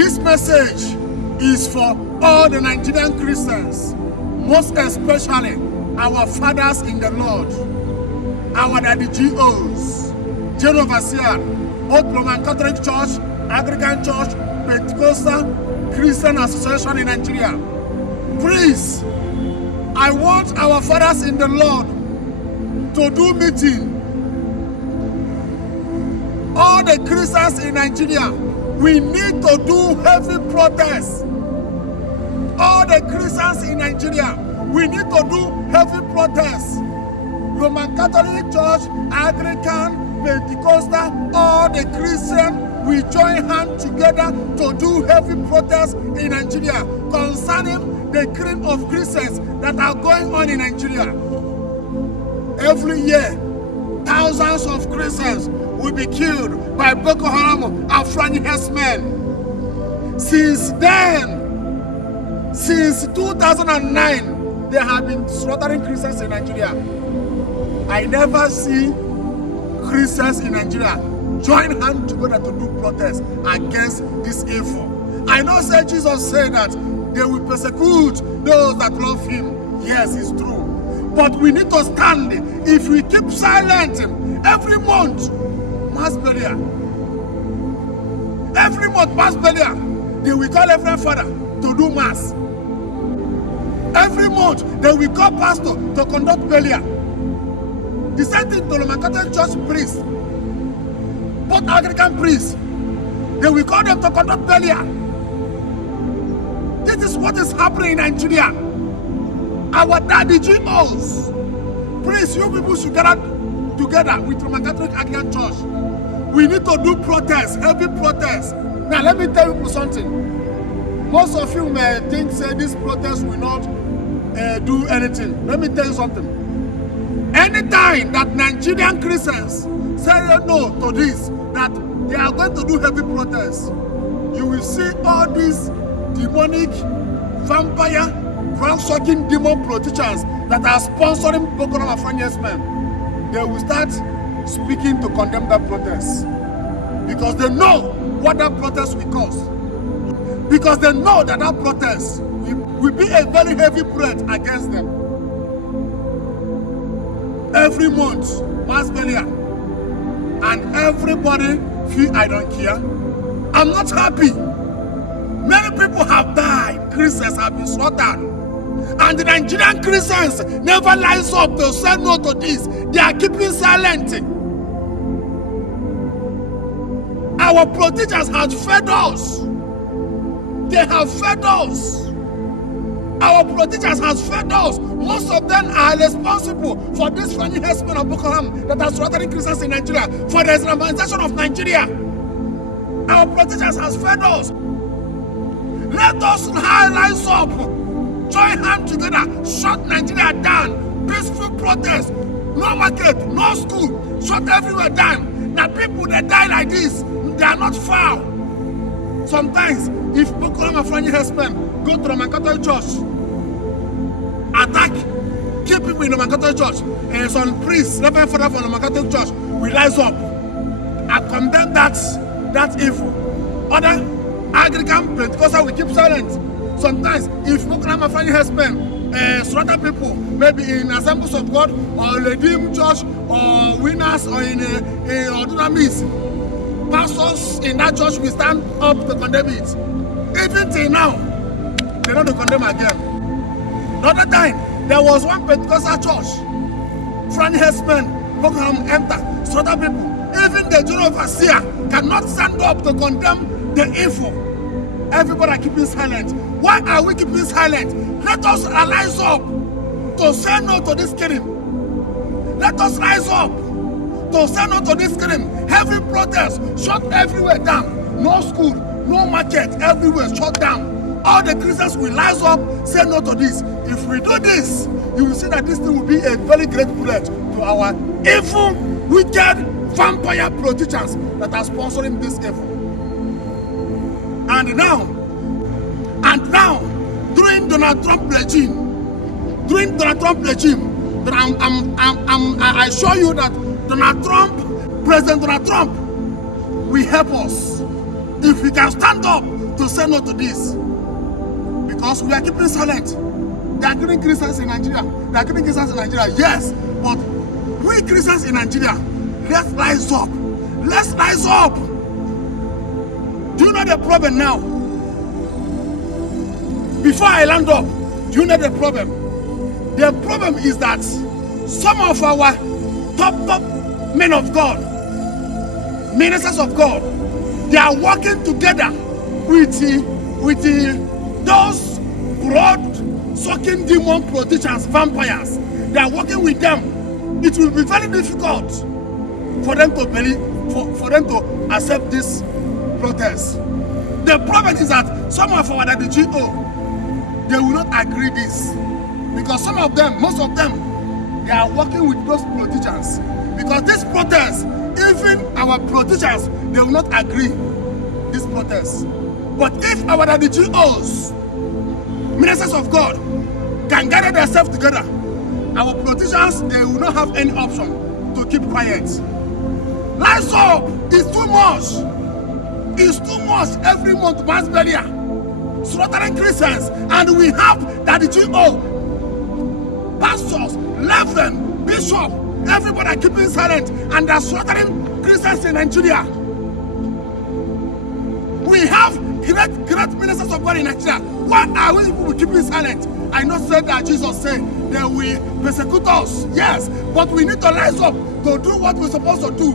This message is for all the Nigerian Christians, most especially our fathers in the Lord, our daddy GOs, General Overseer, both Roman Catholic Church, Anglican Church, Pentecostal Christian Association in Nigeria. Please, I want our fathers in the Lord to do meeting. All the Christians in Nigeria, we need to do heavy protest. All the Christians in Nigeria, we need to do heavy protest. Roman Catholic Church, Anglican, Pentecostal, all the Christians, we join hands together to do heavy protest in Nigeria concerning the killing of Christians that are going on in Nigeria. Every year, thousands of Christians will be killed by Boko Haram and Fulani herdsmen. Since then, since 2009, they have been slaughtering Christians in Nigeria. I never see Christians in Nigeria join hands together to do protest against this evil. I know say Jesus said that they will persecute those that love him. Yes, it's true. But we need to stand. If we keep silent, every month, mass burial. Every month, mass burial. They will call every father to do mass. Every month, they will call pastor to conduct burial. The same thing to Roman Catholic Church priests, both Anglican priests. They will call them to conduct burial. This is what is happening in Nigeria. Our daddy GOs. Please, you people should gather together with Roman Catholic Anglican Church. We need to do protests, heavy protests. Now, let me tell you something. Most of you may think say this protest will not do anything. Let me tell you something. Anytime that Nigerian Christians say no to this, that they are going to do heavy protests, you will see all these demonic, vampire, ground-sucking demon politicians that are sponsoring Boko Haram and Fulani herdsmen. They will start speaking to condemn that protest because they know what that protest will cause. Because they know that that protest will be a very heavy threat against them. Every month, mass burial, and everybody feel I don't care. I'm not happy. Many people have died. Christians have been slaughtered. And the Nigerian Christians never rise up to say no to this. They are keeping silent. Our politicians have fed us. They have fed us. Our politicians have fed us. Most of them are responsible for this Fulani herdsmen of Boko Haram that are slaughtering Christians in Nigeria, for the Islamization of Nigeria. Our politicians have fed us. Let us rise up, join hands together, shut Nigeria down. Peaceful protest, no market, no school, shut everywhere down. Now people that die like this, they are not foul. Sometimes, if Boko Haram and Fulani herdsmen go to Roman Catholic Church, attack, kill people in Roman Catholic Church, and some priests, Reverend Father from Roman Catholic Church, will rise up and condemn that evil. Other Anglican Pentecostal will keep silent. Sometimes, if Boko Haram and Fulani herdsmen slaughter people, maybe in Assemblies of God, or Redeemed Church, or Winners, or in Dunamis, pastors in that church will stand up to condemn it. Even till now, they don't condemn again. Another time, there was one Pentecostal church. Fulani herdsmen, Boko Haram enter, slaughter people. Even the General Overseer cannot stand up to condemn the evil. Everybody are keeping silent. Why are we keeping silent? Let us rise up to say no to this killing. Let us rise up to say no to this killing. Heavy protest, shut everywhere down. No school, no market, everywhere shut down. All the Christians will rise up, say no to this. If we do this, you will see that this thing will be a very great threat to our evil, wicked, vampire politicians that are sponsoring this evil. And now, during Donald Trump regime, I assure you that President Donald Trump will help us. if we can stand up to say no to this, because we are keeping silent. There are killing Christians in Nigeria. There are killing Christians in Nigeria, yes, but we Christians in Nigeria, let's rise up. Let's rise up. Do you know the problem now? Before I land up, do you know the problem? The problem is that some of our top men of God, ministers of God, they are working together with those blood-sucking demon politicians, vampires. They are working with them. It will be very difficult for them to believe, for them to accept this protest. The problem is that some of our GO, they will not agree this, because some of them, most of them, they are working with those politicians. Because this protest, even our politicians, they will not agree this protest. But if our GOs, ministers of God, can gather themselves together, our politicians, they will not have any option to keep quiet. Rise up! It's too much. It's too much every month, mass burial, slaughtering Christians, and we have that GO, pastors, reverend, bishop, everybody are keeping silent, and they're slaughtering Christians in Nigeria. We have great ministers of God in Nigeria. Why are we people keeping silent? I know said that Jesus said they will persecute us, yes, but we need to rise up to do what we're supposed to do.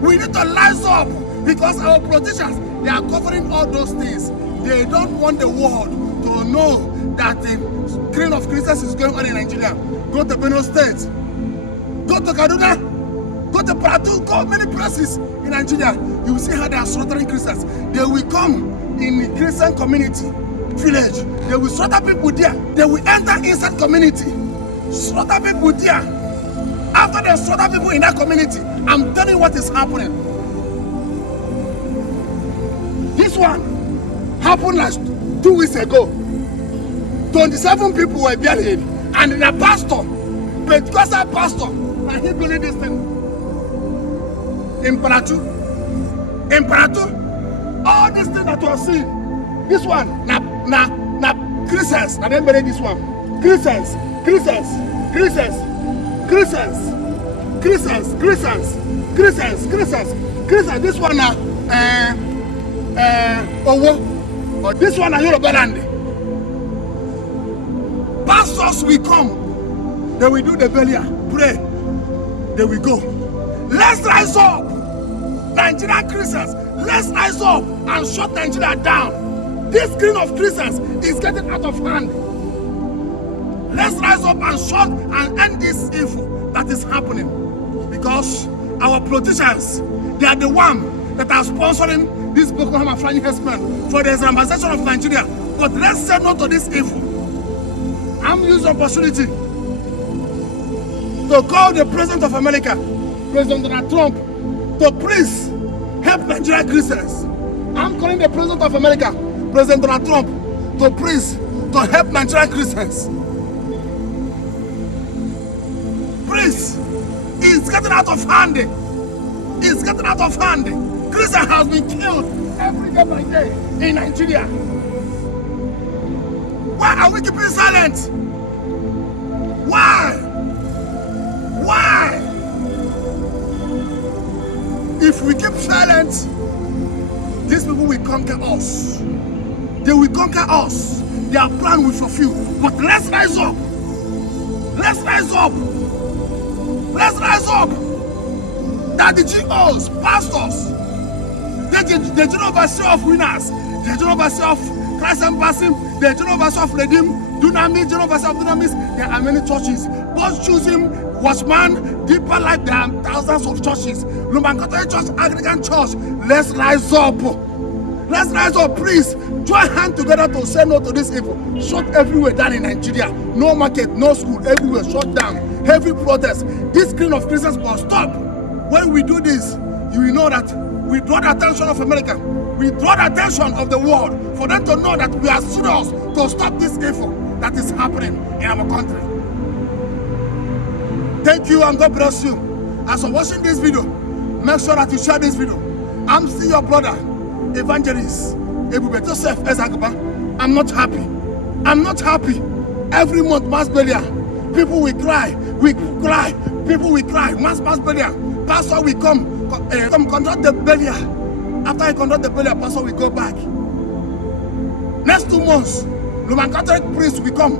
We need to rise up, because our politicians, they are covering all those things. They don't want the world to know that the killing of Christians is going on in Nigeria. Go to Benue State, go to Kaduna, go to Plateau, go many places in Nigeria. You will see how they are slaughtering Christians. They will come in the Christian community village. They will slaughter people there. They will enter inside community, slaughter people there. After they slaughter people in that community, I'm telling you what is happening. This one happened last 2 weeks ago. 27 people were buried, and the pastor, Pentecostal pastor, and he believed this thing. In Plateau, all these things that you are seeing, this one, na Christians, na them buried this one. Christians. This one na Owo, or this one na Yoruba land. Pastors will come, they will do the burial, pray, they will go. Let's rise up, Nigerian Christians. Let's rise up and shut Nigeria down. This killing of Christians is getting out of hand. Let's rise up and shut and end this evil that is happening. Because our politicians, they are the one that are sponsoring this Boko Haram flying herdsmen for the Islamization of Nigeria. But let's say no to this evil. I'm using the opportunity to call the President of America, President Donald Trump, to please help Nigerian Christians. I'm calling the President of America, President Donald Trump, to please to help Nigerian Christians. Please, it's getting out of hand. It's getting out of hand. Christian has been killed every day by day in Nigeria. Why are we keeping silent? Why? If we keep silent, these people will conquer us. They will conquer us. Their plan will fulfill. But let's rise up. Let's rise up. Let's rise up. That the GOs, pastors, the general overseer of winners, the general overseer of Christ Embassy, the general overseer of Redeem, Dunamis, general overseer of Dunamis, there are many churches. Both choosing Watchman, Deeper Life, there are thousands of churches. Roman Catholic Church, Anglican Church. Let's rise up. Let's rise up, please. Join hands together to say no to this evil. Shut everywhere down in Nigeria. No market, no school, everywhere shut down. Heavy protest. This killing of Christians must stop. When we do this, you will know that we draw the attention of America. We draw the attention of the world for them to know that we are serious to stop this evil that is happening in our country. Thank you and God bless you. As you're watching this video, make sure that you share this video. I'm still your brother, Evangelist Ebube Joseph Ezagaba. I'm not happy. I'm not happy. Every month, mass burial. People will cry. People will cry. Mass burial. Pastor will come conduct the burial. After he conduct the burial, pastor will go back. Next 2 months, Roman Catholic priest will come.